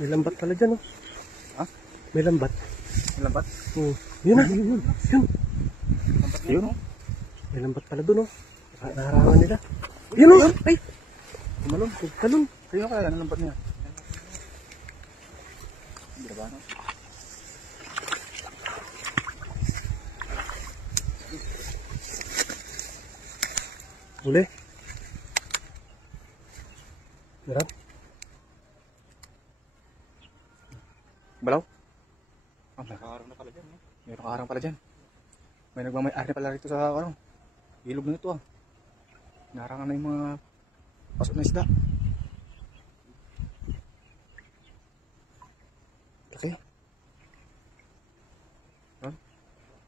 May lambat pala dyan, oh. Ha? May lambat. May lambat? Oo. Yun na. Yun. Lambat yun, oh. May lambat pala dun, oh. Naharangan nila. Yun, oh. Ay! Kumalong. Kumalong. Sino kaya yan ang lambat niya? Hindi ba, no? Uli. Meron? Balaw? Oh, nakaharang na pala dyan. Eh. May nakaharang pala dyan. May nagmamay-ari pala rito sa ano, ilog na ito ah. Naharangan na yung mga pasok na isda. Okay. Huh?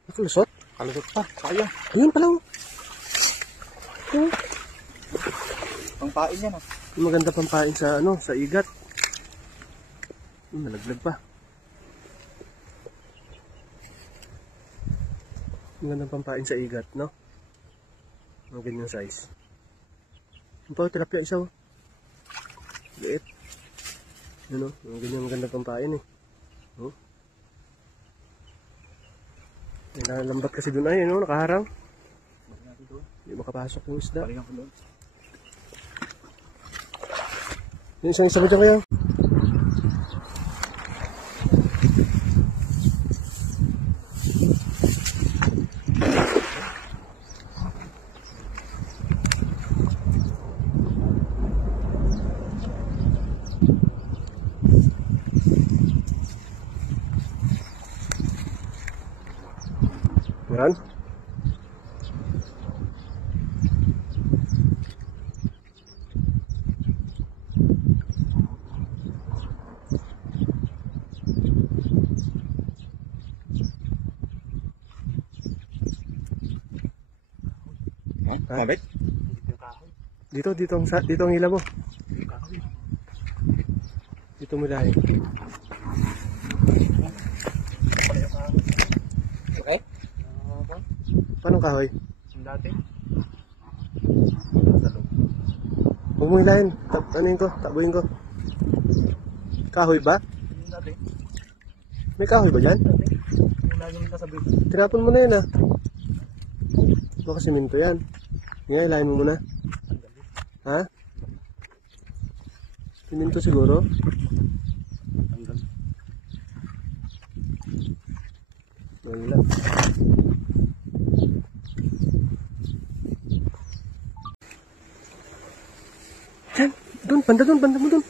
Nakalusot? Kalusot pa. Sayang. Ayun pala, oh. Ito. Pangpain yan ah. Yung maganda pampain sa ano, sa igat. Nalaglag pa. Magandang pampain sa igat, no? Ang ganyang size. Yung pa, tilapia isa, oh. Liit. Yun, oh. Ang ganyang magandang pampain, eh. Oh. May nalambat kasi dun ay, no? Nakaharang. Hindi makapasok yung isda. Balikan ko doon. Yung isang isa mo dyan kaya? Meron? Mabit? Dito ang hila mo. Dito mo dahil. Okay? Paano kahoy? Dati? Huwag mo hilahin. Anuin ko, tabuin ko. Kahoy ba? Dati? May kahoy ba dyan? Yung lagi nito sabi. Tinapon mo na yun, ah. Baka siminto yan. Nga, hilahin mo muna. Ha? Siminto siguro? Wala. Diyan, doon, banda mo doon.